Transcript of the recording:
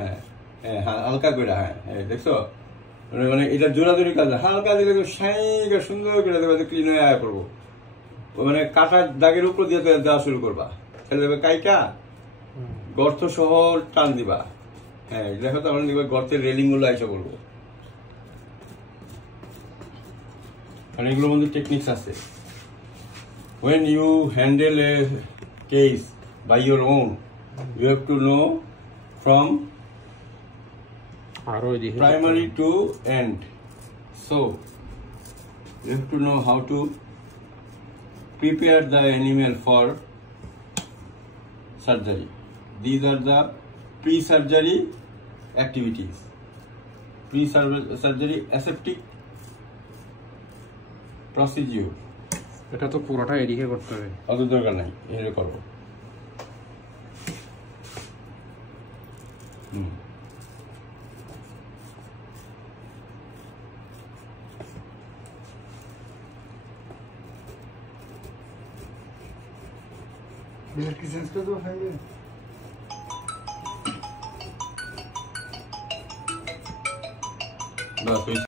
হ্যাঁ হ্যাঁ হালকা করে, হ্যাঁ দেখছো মানে এটা জোরাজোরি কাজ হালকা দিলে সাইকে সুন্দর করে দেবে, ক্লিন হয়ে আয়া করবো। মানে কাটার দাগের উপর দিয়ে দেওয়া শুরু করবা, ফেলে দেবে কাইটা গর্ত সহ টান দিবা। হ্যাঁ দেখো তো আমরা দেখবে গর্তের রেলিং গুলো এসে করবো, কারণ এগুলোর মধ্যে টেকনিক্স আছে। When you handle a case by your own, you have to know from primary to end. So you have to know how to prepare the animal for surgery. These are the pre-surgery activities. Pre-surgery aseptic procedure. এটা তো পুরোটা এদিকে করতে হবে, অত দরকার নাই, এটা করবো। কি চেঞ্জ করে দেবো ফাইলে বাস